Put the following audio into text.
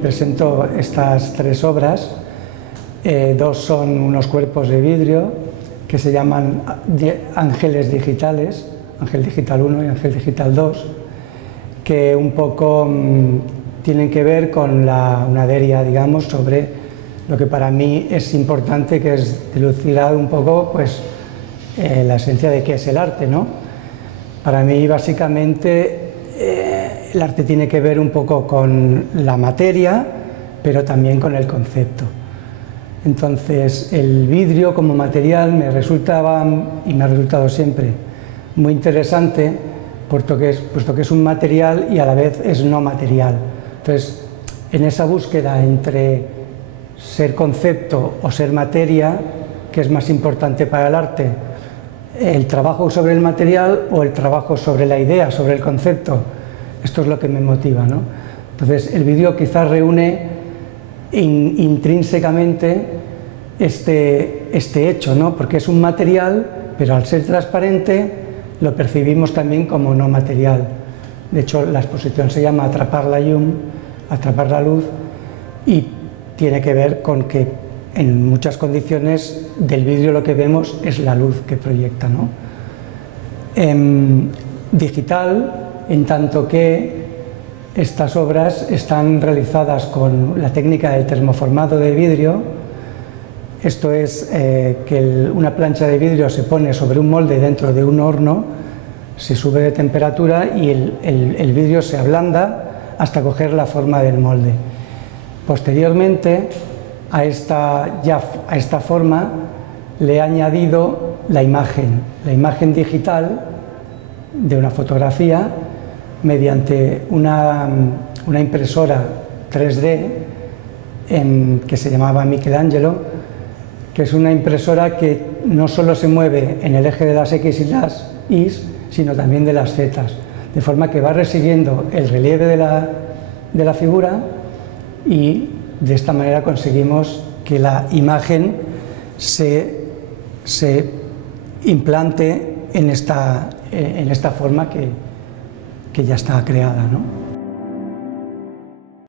Presento estas tres obras. Dos son unos cuerpos de vidrio que se llaman ángeles digitales, Ángel Digital 1 y Ángel Digital 2, que un poco tienen que ver con una aderia, digamos, sobre lo que para mí es importante, que es dilucidar un poco pues, la esencia de qué es el arte, ¿no? Para mí, básicamente, el arte tiene que ver un poco con la materia, pero también con el concepto. Entonces, el vidrio como material me resultaba, y me ha resultado siempre, muy interesante, puesto que es un material y a la vez es no material. Entonces, en esa búsqueda entre ser concepto o ser materia, ¿qué es más importante para el arte? ¿El trabajo sobre el material o el trabajo sobre la idea, sobre el concepto? Esto es lo que me motiva, ¿no? Entonces, el vidrio quizás reúne intrínsecamente este hecho, ¿no? Porque es un material, pero al ser transparente lo percibimos también como no material. De hecho, la exposición se llama Atrapar la llum, atrapar la luz, y tiene que ver con que en muchas condiciones del vidrio lo que vemos es la luz que proyecta, ¿no? Digital, en tanto que estas obras están realizadas con la técnica del termoformado de vidrio. Esto es que una plancha de vidrio se pone sobre un molde dentro de un horno, se sube de temperatura y el vidrio se ablanda hasta coger la forma del molde. Posteriormente a esta forma le he añadido la imagen digital de una fotografía mediante una impresora 3D que se llamaba Michelangelo, que es una impresora que no solo se mueve en el eje de las X y las Y, sino también de las Z, de forma que va resiguiendo el relieve de la figura, y de esta manera conseguimos que la imagen se implante en esta forma que ya está creada, ¿no?